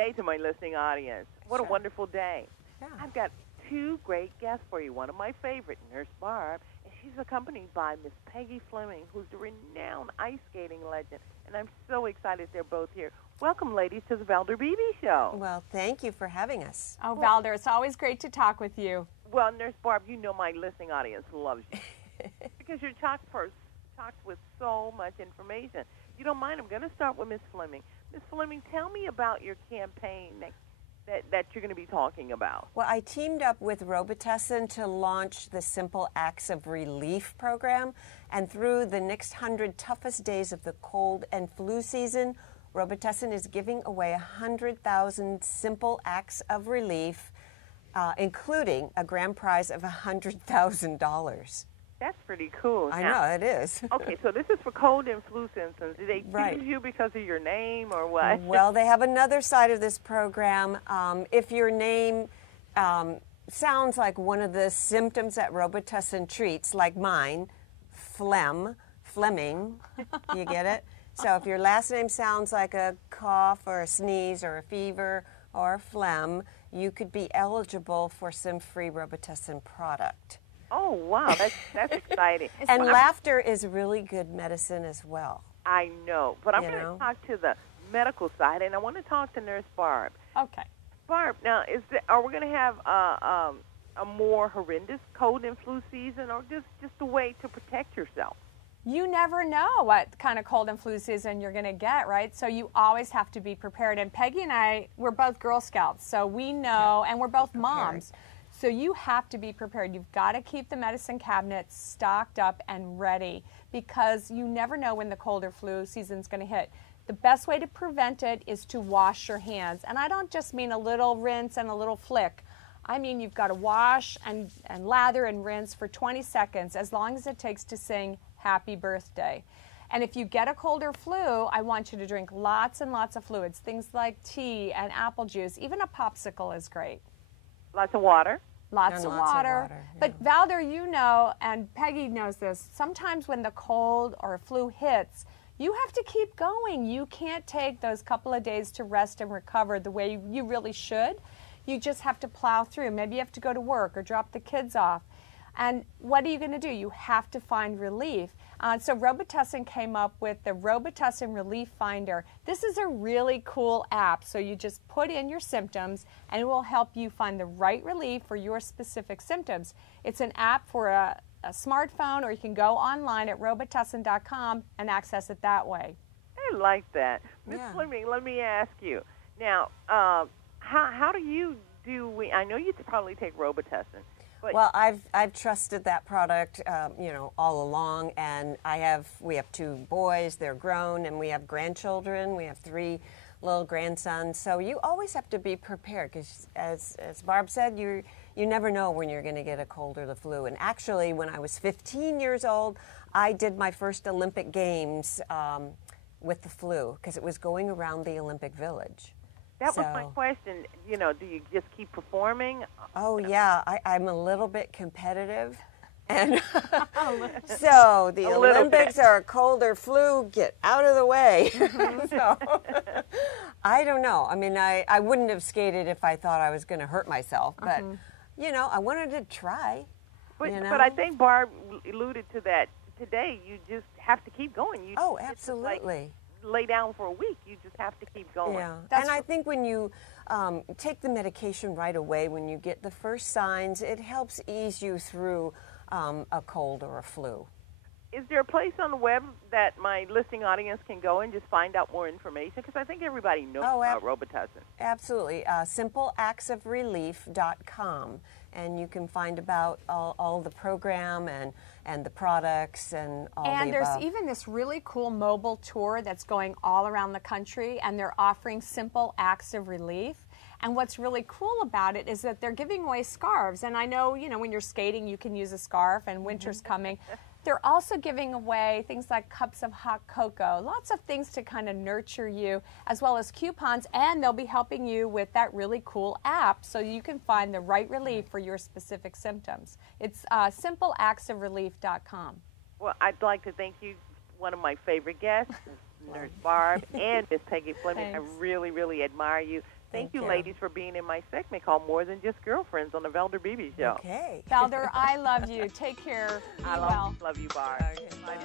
day to my listening audience. What a wonderful day. Yeah. I've got two great guests for you. One of my favorite, Nurse Barb, and she's accompanied by Miss Peggy Fleming, who's the renowned ice skating legend. And I'm so excited they're both here. Welcome, ladies, to the Valder Beebe Show. Well, thank you for having us. Oh, Valder, it's always great to talk with you. Well, Nurse Barb, you know my listening audience loves you because you're talked with so much information. If you don't mind, I'm going to start with Miss Fleming. Miss Fleming, tell me about your campaign that you're going to be talking about. Well, I teamed up with Robitussin to launch the Simple Acts of Relief program, and through the next 100 toughest days of the cold and flu season, Robitussin is giving away 100,000 simple acts of relief, including a grand prize of $100,000. That's pretty cool. I know, it is. Okay, so this is for cold and flu symptoms. Did they Right. choose you because of your name or what? Well, they have another side of this program. If your name sounds like one of the symptoms that Robitussin treats, like mine, Fleming, you get it? So if your last name sounds like a cough or a sneeze or a fever or a phlegm, you could be eligible for some free Robitussin product. Oh, wow, that's exciting. And laughter is really good medicine as well. I know, but I'm You going to know? talk to the medical side, and I want to talk to Nurse Barb. Okay. Barb, now, are we going to have a more horrendous cold and flu season, or just a way to protect yourself? You never know what kind of cold and flu season you're going to get, right? So you always have to be prepared. And Peggy and I, we're both Girl Scouts, so we know, and we're both moms. So you have to be prepared. You've got to keep the medicine cabinet stocked up and ready because you never know when the cold or flu season's going to hit. The best way to prevent it is to wash your hands. And I don't just mean a little rinse and a little flick. I mean you've got to wash and lather and rinse for 20 seconds, as long as it takes to sing happy birthday. And if you get a cold or flu, I want you to drink lots and lots of fluids, things like tea and apple juice. Even a popsicle is great. Lots of water. Lots of water. Yeah. But Valder, you know, and Peggy knows this, sometimes when the cold or flu hits, you have to keep going. You can't take those couple of days to rest and recover the way you really should. You just have to plow through. Maybe you have to go to work or drop the kids off. And what are you going to do? You have to find relief. So Robitussin came up with the Robitussin Relief Finder. This is a really cool app. So you just put in your symptoms and it will help you find the right relief for your specific symptoms. It's an app for a smartphone, or you can go online at Robitussin.com and access it that way. I like that. Miss Yeah. Fleming, let me ask you. Now, how do you do, I know you probably take Robitussin. But Well, I've trusted that product, all along, and we have two boys. They're grown, and we have grandchildren. We have 3 little grandsons. So you always have to be prepared, because as Barb said, you never know when you're going to get a cold or the flu. And actually, when I was 15 years old, I did my first Olympic Games with the flu, because it was going around the Olympic Village. that was my question. You know, do you just keep performing? Oh, yeah. I'm a little bit competitive. And so the Olympics are a cold or flu, get out of the way. So I don't know. I mean, I wouldn't have skated if I thought I was going to hurt myself. But, I wanted to try. But I think Barb alluded to that today. You just have to keep going. You Absolutely. Lay down for a week. You just have to keep going. Yeah, and I think when you take the medication right away, when you get the first signs, it helps ease you through a cold or a flu. Is there a place on the web that my listening audience can go and just find out more information? Because I think everybody knows about Robitussin. Absolutely. SimpleActsOfRelief.com. And you can find about all the program and the products and all the above. And there's even this really cool mobile tour that's going all around the country, and they're offering simple acts of relief. And what's really cool about it is that they're giving away scarves. And I know, when you're skating, you can use a scarf, and winter's coming. They're also giving away things like cups of hot cocoa, lots of things to kind of nurture you, as well as coupons, and they'll be helping you with that really cool app so you can find the right relief for your specific symptoms. It's simpleactsofrelief.com. Well, I'd like to thank you, one of my favorite guests, Nurse Barb, and Miss Peggy Fleming. Thanks. I really, really admire you. Thank you, ladies, for being in my segment called More Than Just Girlfriends on the Velder Beebe Show. Okay. Velder, I love you. Take care. Be well. Love you, Barb. Okay, bye.